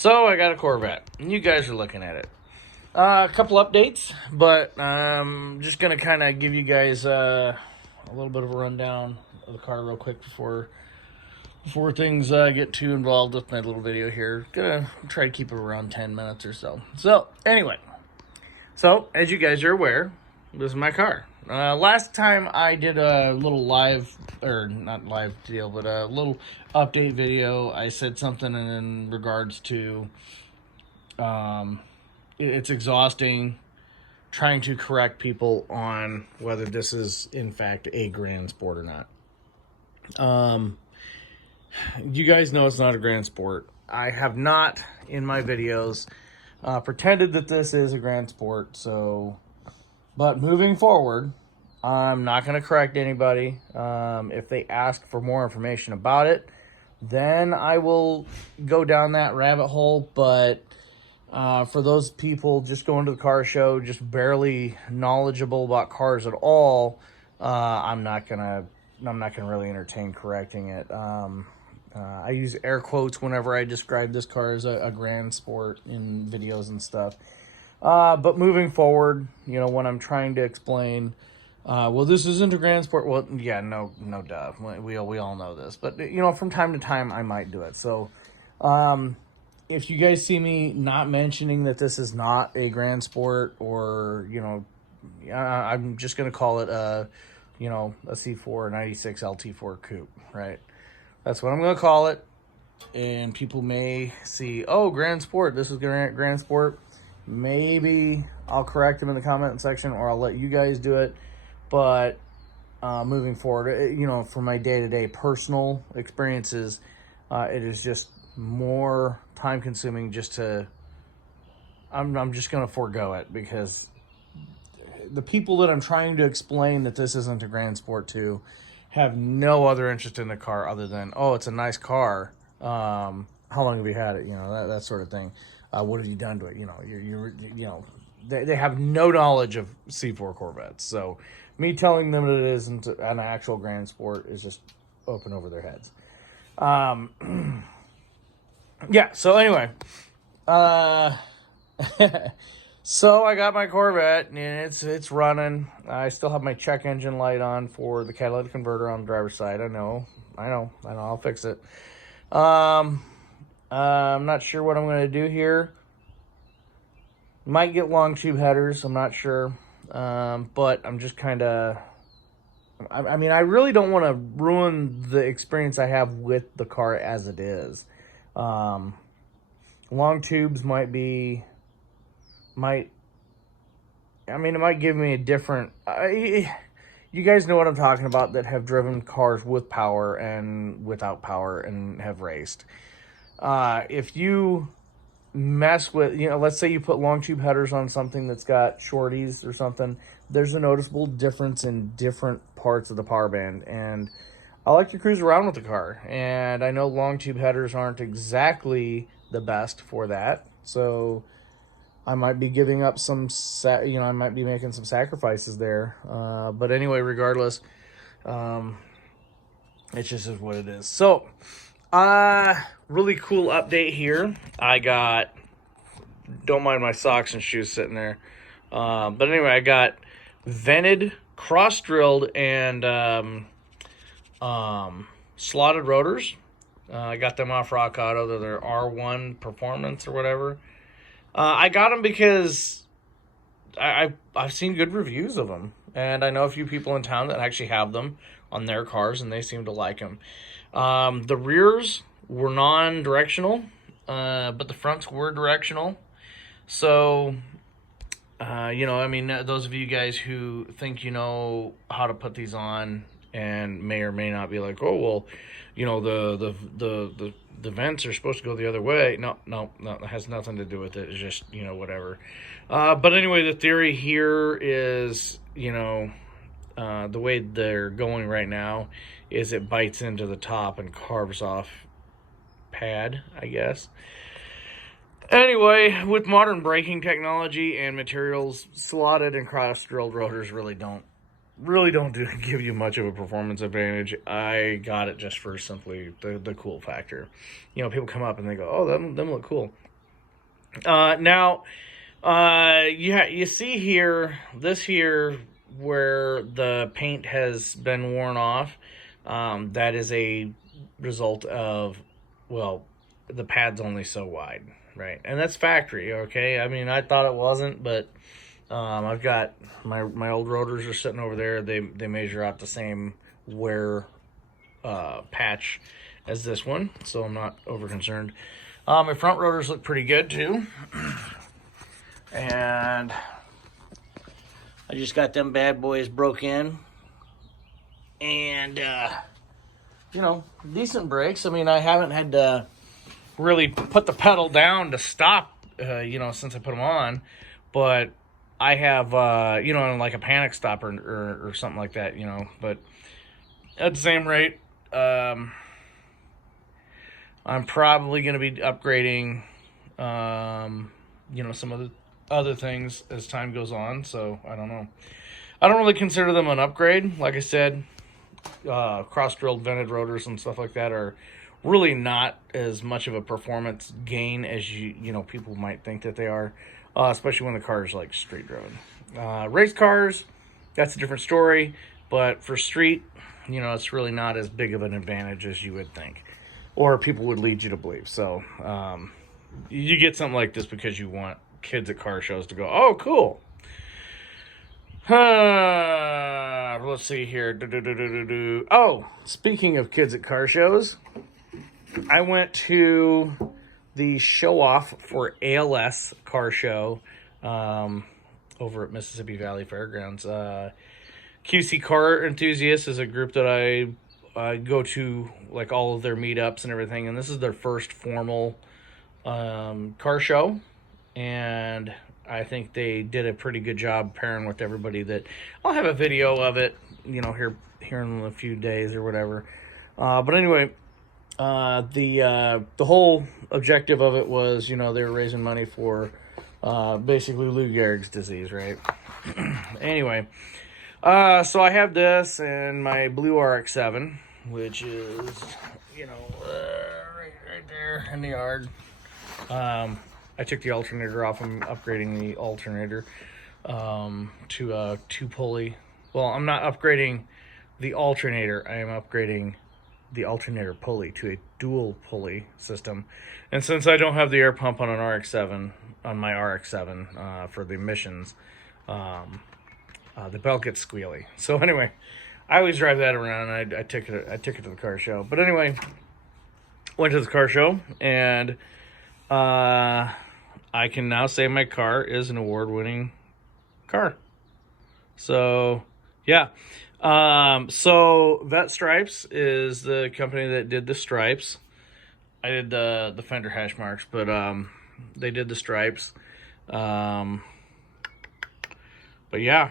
So I got a Corvette, and you guys are looking at it. A couple updates, but I'm just gonna kind of give you guys a little bit of a rundown of the car real quick before things get too involved with my little video here. Gonna try to keep it around 10 minutes or so. So anyway, as you guys are aware, this is my car. Last time I did a little live, or not live deal, but a little update video, I said something in regards to it's exhausting trying to correct people on whether this is in fact a Grand Sport or not. You guys know it's not a Grand Sport. I have not in my videos pretended that this is a Grand Sport. But moving forward, I'm not going to correct anybody. If they ask for more information about it, then I will go down that rabbit hole. But for those people just going to the car show, just barely knowledgeable about cars at all, I'm not gonna really entertain correcting it. I use air quotes whenever I describe this car as a Grand Sport in videos and stuff. But moving forward, when I'm trying to explain, well, this isn't a Grand Sport. Well, yeah, no, duh. We all know this. But, from time to time, I might do it. So, if you guys see me not mentioning that this is not a Grand Sport, or, I'm just going to call it a C4 96 LT4 Coupe, right? That's what I'm going to call it. And people may see, oh, Grand Sport, this is Grand Sport. Maybe I'll correct them in the comment section, or I'll let you guys do it. But moving forward, for my day-to-day personal experiences, it is just more time-consuming I'm just going to forego it, because the people that I'm trying to explain that this isn't a Grand Sport to have no other interest in the car other than, oh, it's a nice car. How long have you had it? That sort of thing. What have you done to it? They have no knowledge of C4 Corvettes. So me telling them that it isn't an actual Grand Sport is just open over their heads. Yeah. So anyway, so I got my Corvette and it's running. I still have my check engine light on for the catalytic converter on the driver's side. I know. I'll fix it. I'm not sure what I'm going to do here. Might get long tube headers. I'm not sure. But I'm just kind of... I mean, I really don't want to ruin the experience I have with the car as it is. Long tubes it might give me a different... you guys know what I'm talking about, that have driven cars with power and without power and have raced. If you mess with, let's say you put long tube headers on something that's got shorties or something, there's a noticeable difference in different parts of the power band. And I like to cruise around with the car, and I know long tube headers aren't exactly the best for that. So I might be giving up I might be making some sacrifices there. But anyway, regardless, it just is what it is. So, really cool update here. Don't mind my socks and shoes sitting there. But anyway, I got vented, cross-drilled, and slotted rotors. I got them off Rock Auto. They're R1 Performance or whatever. I got them because I've seen good reviews of them, and I know a few people in town that actually have them on their cars, and they seem to like them. The rears were non-directional, but the fronts were directional. So, those of you guys who think you know how to put these on and may or may not be like, oh, well, the vents are supposed to go the other way. No, it has nothing to do with it. It's just, whatever. But anyway, the theory here is, the way they're going right now is it bites into the top and carves off pad, I guess. Anyway, with modern braking technology and materials, slotted and cross-drilled rotors really don't give you much of a performance advantage. I got it just for simply the cool factor. People come up and they go, oh, them look cool. Now, you see here, this here, where the paint has been worn off, that is a result of, well, the pad's only so wide, right? And that's factory, okay? I mean, I thought it wasn't, but I've got my old rotors are sitting over there. They measure out the same wear patch as this one, so I'm not over concerned. My front rotors look pretty good too, and I just got them bad boys broke in, and you know, decent brakes. I mean, I haven't had to really put the pedal down to stop, you know, since I put them on, but I have, you know, like a panic stop or something like that, you know, but at the same rate, I'm probably going to be upgrading, you know, some of the other things as time goes on. So I don't know. I don't really consider them an upgrade. Like I said, cross-drilled vented rotors and stuff like that are really not as much of a performance gain as you know, people might think that they are, especially when the car is like street driven. Race cars, that's a different story. But for street, you know, it's really not as big of an advantage as you would think, or people would lead you to believe. So you get something like this because you want kids at car shows to go, oh, cool. Let's see here. Oh, speaking of kids at car shows, I went to the show off for ALS car show over at Mississippi Valley Fairgrounds. QC Car Enthusiasts is a group that I go to, like, all of their meetups and everything, and this is their first formal car show, and I think they did a pretty good job pairing with everybody. That I'll have a video of it, you know, here in a few days or whatever. But anyway, the whole objective of it was, you know, they were raising money for basically Lou Gehrig's disease, right? Anyway, so I have this and my blue RX-7, which is, you know, right there in the yard. I took the alternator off. I'm upgrading the alternator to a 2-pulley. Well, I'm not upgrading the alternator. I am upgrading the alternator pulley to a dual pulley system. And since I don't have the air pump on an RX-7, on my RX-7 for the emissions, the belt gets squealy. So anyway, I always drive that around. I took it to the car show. But anyway, went to the car show, and I can now say my car is an award-winning car. So, yeah. So Vet Stripes is the company that did the stripes. I did the fender hash marks, but they did the stripes. But yeah.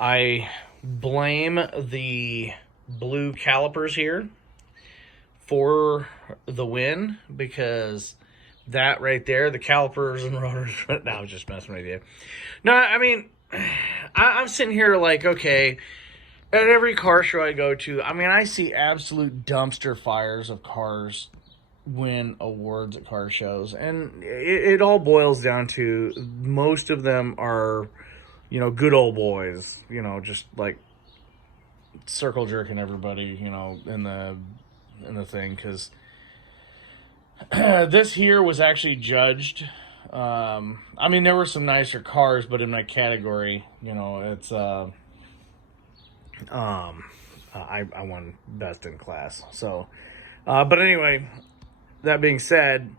I blame the blue calipers here for the win, because that right there, the calipers and rotors. No, I was just messing with you. No, I mean, I'm sitting here like, okay, at every car show I go to, I mean, I see absolute dumpster fires of cars win awards at car shows, and it all boils down to, most of them are, you know, good old boys, you know, just like circle jerking everybody, you know, in the thing, because this here was actually judged. I mean, there were some nicer cars, but in my category, you know, it's I won best in class. So, but anyway, that being said,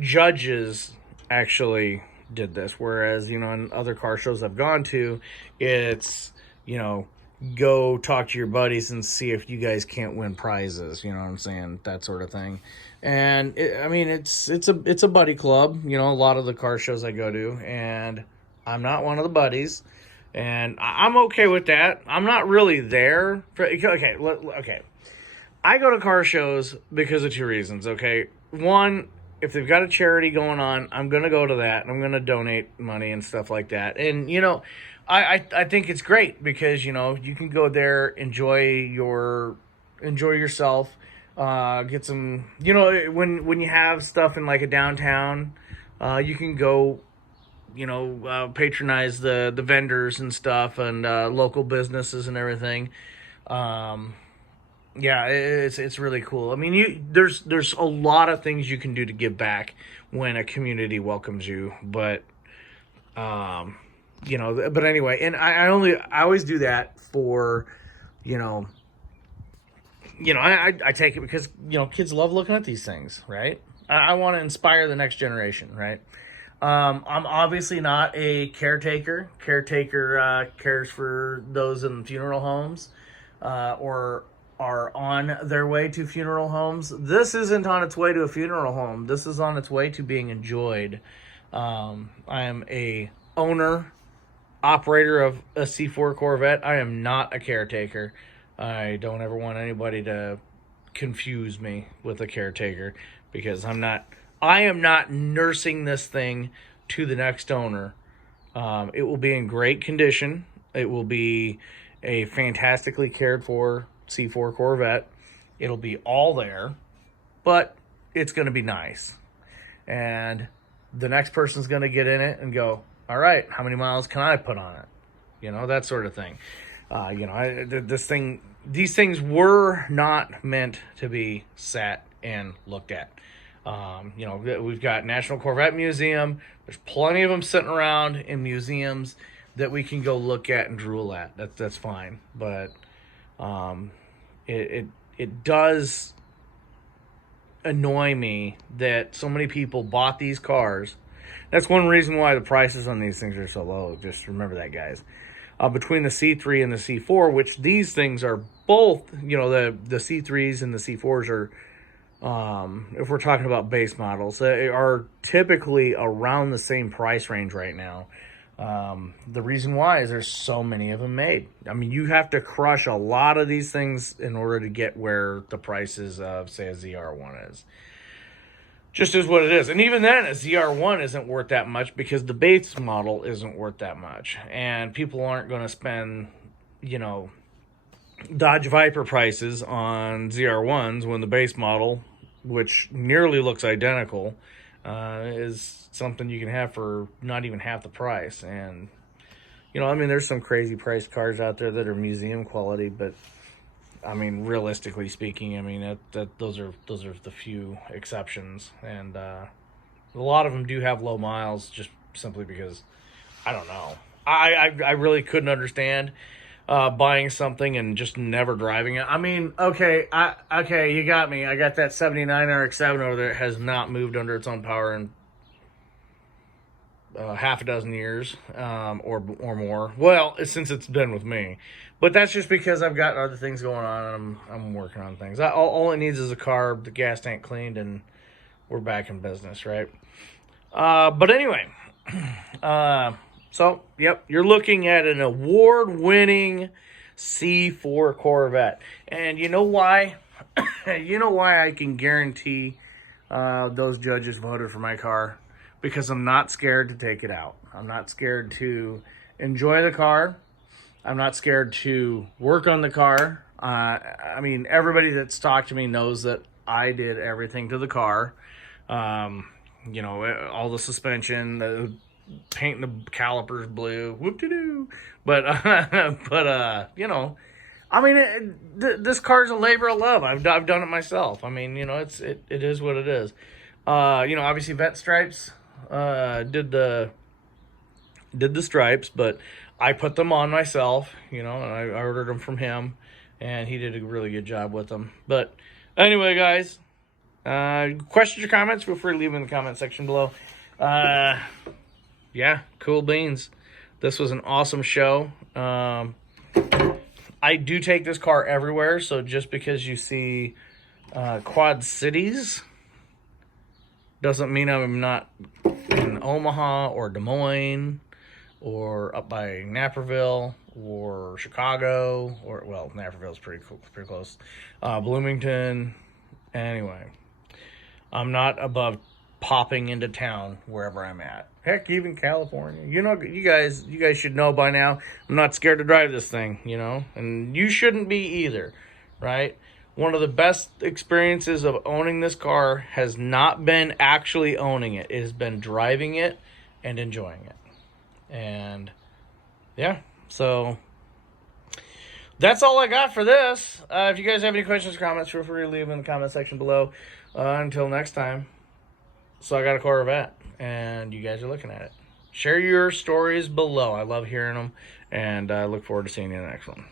judges actually did this, whereas, you know, in other car shows I've gone to, it's, you know, go talk to your buddies and see if you guys can't win prizes, you know what I'm saying, that sort of thing. And I mean, it's a buddy club, you know, a lot of the car shows I go to, and I'm not one of the buddies, and I'm okay with that. I'm not really there for, okay. I go to car shows because of two reasons, okay? One, if they've got a charity going on, I'm going to go to that, and I'm going to donate money and stuff like that. And, you know, I think it's great because, you know, you can go there, enjoy yourself, Get some, you know, when you have stuff in like a downtown, you can go, you know, patronize the vendors and stuff, and local businesses and everything. Yeah, it's really cool. I mean, there's a lot of things you can do to give back when a community welcomes you, but you know, but anyway, and I always do that for, you know, I take it because, you know, kids love looking at these things, right? I want to inspire the next generation, right? I'm obviously not a caretaker. Caretaker cares for those in funeral homes, or are on their way to funeral homes. This isn't on its way to a funeral home. This is on its way to being enjoyed. I am a owner, operator of a C4 Corvette. I am not a caretaker. I don't ever want anybody to confuse me with a caretaker, because I am not nursing this thing to the next owner. It will be in great condition. It will be a fantastically cared for C4 Corvette. It'll be all there, but it's going to be nice. And the next person's going to get in it and go, all right, how many miles can I put on it? You know, that sort of thing. You know, these things were not meant to be sat and looked at. You know, we've got National Corvette Museum. There's plenty of them sitting around in museums that we can go look at and drool at. That's fine. But it does annoy me that so many people bought these cars. That's one reason why the prices on these things are so low. Just remember that, guys. Between the C3 and the C4, which these things are both, you know, the C3s and the C4s are, if we're talking about base models, they are typically around the same price range right now. The reason why is there's so many of them made. I mean, you have to crush a lot of these things in order to get where the prices of, say, a ZR1 is. Just is what it is. And even then, a ZR1 isn't worth that much because the base model isn't worth that much. And people aren't going to spend, you know, Dodge Viper prices on ZR1s when the base model, which nearly looks identical, is something you can have for not even half the price. And, you know, I mean, there's some crazy priced cars out there that are museum quality, but I mean, realistically speaking, I mean, those are the few exceptions, and a lot of them do have low miles just simply because, I don't know. I really couldn't understand buying something and just never driving it. I mean, okay, you got me. I got that 79 RX-7 over there. It has not moved under its own power in half a dozen years, or more. Well, since it's been with me. But that's just because I've got other things going on, and I'm working on things. All it needs is a carb, the gas tank cleaned, and we're back in business, right? But anyway, so, yep, you're looking at an award-winning C4 Corvette. And you know why? You know why I can guarantee those judges voted for my car? Because I'm not scared to take it out. I'm not scared to enjoy the car. I'm not scared to work on the car. I mean, everybody that's talked to me knows that I did everything to the car. You know, all the suspension, the painting the calipers blue, whoop-de-doo. But you know, I mean, this car's a labor of love. I've done it myself. I mean, you know, it is what it is. You know, obviously Vent Stripes did the stripes, but I put them on myself, you know, and I ordered them from him, and he did a really good job with them. But anyway, guys, questions or comments, feel free to leave them in the comment section below. Yeah, cool beans. This was an awesome show. I do take this car everywhere, so just because you see Quad Cities doesn't mean I'm not in Omaha or Des Moines or up by Naperville or Chicago, or, well, Naperville's pretty close. Bloomington. Anyway, I'm not above popping into town wherever I'm at. Heck, even California. You know, you guys should know by now, I'm not scared to drive this thing, you know, and you shouldn't be either, right? one of the best experiences of owning this car has not been actually owning it. It has been driving it and enjoying it. And yeah, so that's all I got for this. If you guys have any questions or comments, feel free to leave them in the comment section below. Until next time. So I got a Corvette, and you guys are looking at it. Share your stories below. I love hearing them, and I look forward to seeing you in the next one.